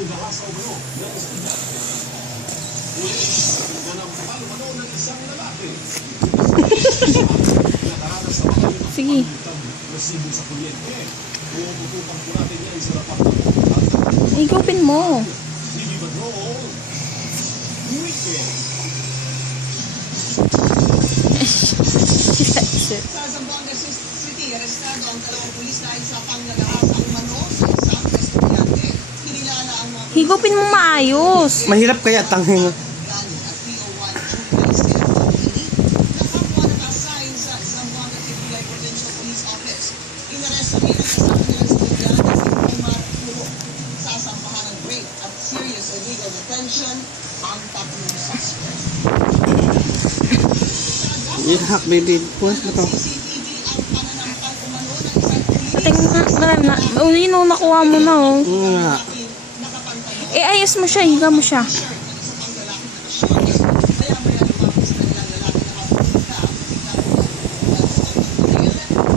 panggahasa umano ng estudyante. Pulis na nampal umano ng isang lalaki. Nakaranas sa mga Sige. resibo sa kuryente. Pumututupan po natin yan sa rapat ng pagkakas. Igupin mo. Sige ba, roll? Weekend. Sa Zamboanga City, arestado ang dalawang pulis dahil sa panggagahasa umano sa isang estudyante. Kinilala ang mga Higupin mo maayos. Mahirap kaya tanging. galing at PO1 Juvenile State Company na kapwa naka-assign sa Zamboanga City Provincial Police Office. Inaresto rin ang isang nilang estudyante si Omar Puro sa sampahan ng rape at serious illegal detention ang tatlong suspect. Ihak, baby. Puwas mo to. CCTV ang pananampal umano ng isang pulis Pating na. Uli no, nakuha mo na oh. Nga. nakapantalon. Eh, ayos mo siya. Higa mo siya. Shirt ng isa pang lalaki na shorts. Kaya maya lumapit sa kanilang lalaki na kapunta ang biglang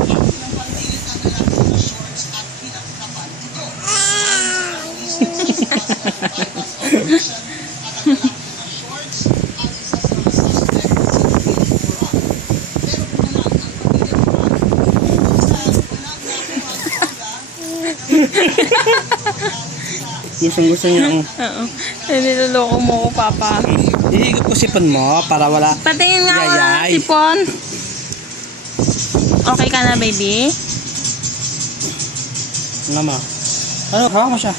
ang silang panlilit ang lalaki na shorts at pinagkapan ito. Bypass operation at ang lalaki na shorts ang isa sa mga suspect na si Philip Moran. Pero pumalag ang pamilya Moran kung saan walang nakuha Gusto niya ang... Oo. Niloloko mo ko, Papa. Ihigop ko sipon mo para wala... Patingin nga wala ng Yayay. sipon. Okay ka na, baby? Nga ma. Ano, hawak mo siya.